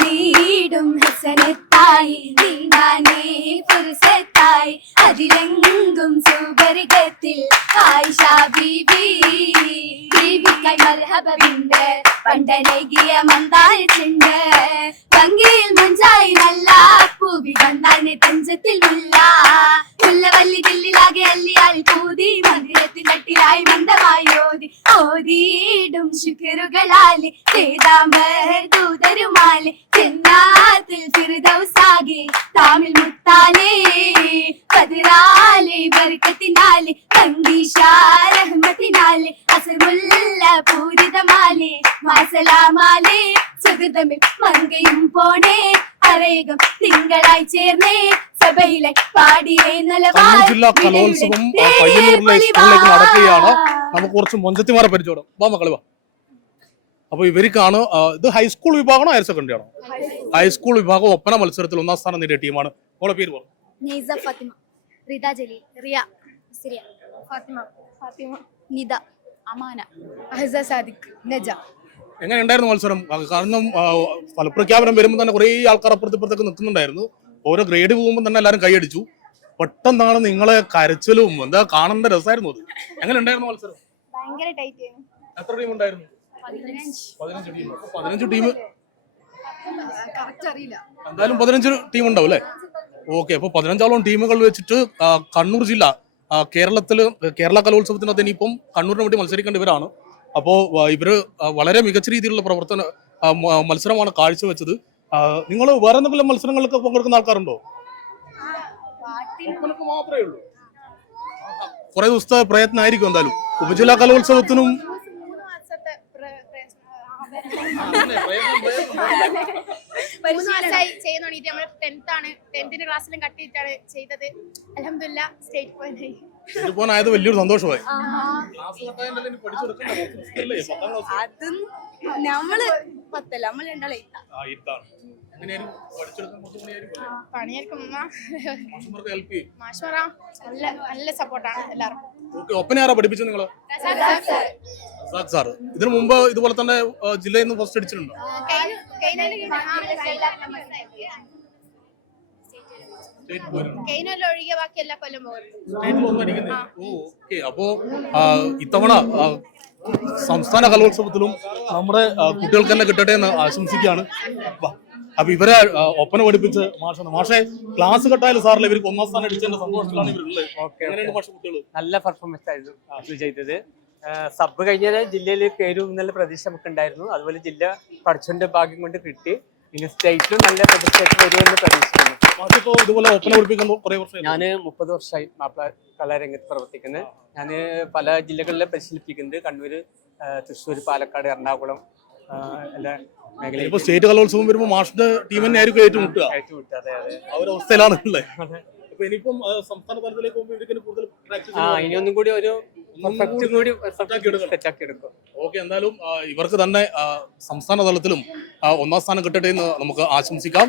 നീടും ഹസനത്തായി നീനാനേ പുരുഷത്തായി അതിലെങ്കും സുഗരികത്തിൽ ആയിഷ ബീബി ബീബിക്കായി മർഹബിണ്ട് പണ്ടനകിയ മന്ദായ ചെണ്ട് ഭംഗിയിൽ മുഞ്ചായി നല്ല പൂവി വന്നാനെ തഞ്ചത്തിൽ മുല്ല. ഓതി ഓതിയിടും ശുക്രുകളാൽ വേദാംബർ ദൂതരുമാൽ ചെന്നാത്തിൽ ഫിർദൗസാകെ താമിൽ മുത്താലേ പതിരാലെ ബർക്കത്തിനാല് തങ്കീഷാരഹ്മത്തിനാലെ അസമുല്ല പൂരിതമാലെ മാസലാമാലേ സുഹൃതമിൽ മങ്കയും പോണേ. അരേകം തിങ്കളായി ചേർന്നേ സഭയിലെ പാടിയേ ജില്ലാ കലോത്സവം ആ, പയ്യന്നൂരിലെ സ്കൂളിലേക്ക് നടക്കുകയാണ്. നമുക്ക് കുറച്ച് മൊഞ്ചത്തിമാരെ പരിചയം വാ മക്കളെ വാ. അപ്പൊ ഇവർക്കാണ് ഇത് ഹൈസ്കൂൾ വിഭാഗമാണോ ഹയർ സെക്കൻഡറി ആണോ? ഹൈസ്കൂൾ വിഭാഗം ഒപ്പന മത്സരത്തിൽ ഒന്നാം സ്ഥാനം നേടിയ ടീമാണ്. മോളെ പേര് പറഞ്ഞു നെയ്സ ഫാത്തിമ. റിത ജലീൽ. റിയ സിറിയ. ഫാത്തിമ. ഫാത്തിമ. നിദ അമാന. അഹസ സാദിഖ്. നജ. എങ്ങനെ ഉണ്ടായിരുന്നു മത്സരം കാരണം ഫലപ്രഖ്യാപനം വരുമ്പോൾ തന്നെ കുറേ ആൾക്കാർ അപ്പുറത്ത് ഇപ്പുറത്തൊക്കെ നിൽക്കുന്നുണ്ടായിരുന്നു ഓരോ ഗ്രേഡ് പോകുമ്പോൾ തന്നെ എല്ലാവരും കൈയടിച്ചു. പെട്ടെന്നാണ് നിങ്ങളെ കരച്ചിലും എന്താ കാണേണ്ട രസമായിരുന്നു അത്. എങ്ങനെ ഉണ്ടായിരുന്നു മത്സരം എത്ര ടീം ഉണ്ടായിരുന്നു? പതിനഞ്ച്. ടീം പതിനഞ്ച് ടീം എന്തായാലും പതിനഞ്ച് ടീം ഉണ്ടാവും അല്ലേ? ഓക്കെ അപ്പൊ പതിനഞ്ചോളം ടീമുകൾ വെച്ചിട്ട് കണ്ണൂർ ജില്ല കേരളത്തിൽ കേരള കലോത്സവത്തിനകത്ത് ഇനിയിപ്പം കണ്ണൂരിന് വേണ്ടി മത്സരിക്കേണ്ടവരാണ് അപ്പോൾ ഇവർ വളരെ മികച്ച രീതിയിലുള്ള പ്രവർത്തന മത്സരമാണ് കാഴ്ചവെച്ചത്. നിങ്ങൾ വേറെ എന്തെങ്കിലും മത്സരങ്ങളിലൊക്കെ പങ്കെടുക്കുന്ന ആൾക്കാരുണ്ടോ? മാത്രമേ ഉള്ളൂ. കുറെ ദിവസത്തെ പ്രയത്നമായിരിക്കും എന്തായാലും. ഉപജില്ലാ കലോത്സവത്തിനും മൂന്ന് മാസമായി ചെയ്യാൻ തുടങ്ങിയിട്ട് നമ്മൾ ടെൻത്ത് ആണ്. ടെൻത്തിന്റെ ക്ലാസ്സിലും കട്ട് ചെയ്തിട്ടാണ് ചെയ്തത്. അലഹമില്ല സ്റ്റേറ്റ് പോയിന്റ് പോകാനായത് വലിയൊരു സന്തോഷമായി. അതും നമ്മൾ പത്തല്ല നമ്മൾ രണ്ടാളെ പണിയായിരിക്കും മാഷ്മറ നല്ല നല്ല സപ്പോർട്ടാണ് എല്ലാവർക്കും. പഠിപ്പിച്ചത് നിങ്ങൾ? സാർ. ഇതിനു മുമ്പ് ഇതുപോലെ തന്നെ ജില്ലയിൽ നിന്ന് ഫസ്റ്റ് അടിച്ചിട്ടുണ്ടോ? ഒഴികെ ബാക്കി എല്ലാ കൊല്ലം പോകും. അപ്പോ ഇത്തവണ സംസ്ഥാന കലോത്സവത്തിലും നമ്മുടെ കുട്ടികൾക്ക് തന്നെ കിട്ടട്ടെ എന്ന് ആശംസിക്കുകയാണ്. അപ്പൊ ഇവരെ ഒപ്പന പഠിപ്പിച്ച് മാഷാണ് മാഷെ ക്ലാസ് കട്ടായാലും സാറിൽ ഇവർക്ക് ഒന്നാം സ്ഥാനം അടിച്ചതിന്റെ സന്തോഷത്തിലാണ് ഇവരുള്ളത്. നല്ല പെർഫോമൻസ് ആയിരുന്നു ചെയ്തത് സബ് കഴിഞ്ഞാൽ ജില്ലയിൽ കയറും എന്നുള്ള പ്രതീക്ഷ നമുക്ക് ഉണ്ടായിരുന്നു അതുപോലെ ജില്ല പഠിച്ചതിന്റെ ഭാഗ്യം കൊണ്ട് കിട്ടി. ഇനി സ്റ്റേറ്റിലും നല്ല പ്രതിഷ്ഠയായിട്ട് വരുമെന്ന് പ്രതീക്ഷിക്കുന്നു. ഞാൻ മുപ്പത് വർഷമായി മാപ്പിള കലാരംഗത്ത് പ്രവർത്തിക്കുന്നത് ഞാൻ പല ജില്ലകളിലെ പരിശീലിപ്പിക്കുന്നുണ്ട്. കണ്ണൂർ തൃശ്ശൂർ പാലക്കാട് എറണാകുളം എല്ലാ മേഖലയിലും. സ്റ്റേറ്റ് കലോത്സവം വരുമ്പോ മാഷിന്റെ ടീം തന്നെ ആയിരിക്കും ഏറ്റുമുട്ടുക അവസ്ഥയിലാണ് ഉള്ളത് അപ്പൊ ഇനിയിപ്പം സംസ്ഥാന തലത്തിലേക്ക് പോകുമ്പോൾ ഇവർക്ക് കൂടുതൽ പ്രാക്ടീസ് ആ ഇനി ഒന്നും കൂടി ഒരു കൂടി. സെറ്റാക്കി എടുക്കും ഓക്കെ എന്തായാലും ഇവർക്ക് തന്നെ സംസ്ഥാന തലത്തിലും ഒന്നാം സ്ഥാനം കിട്ടട്ടെ എന്ന് നമുക്ക് ആശംസിക്കാം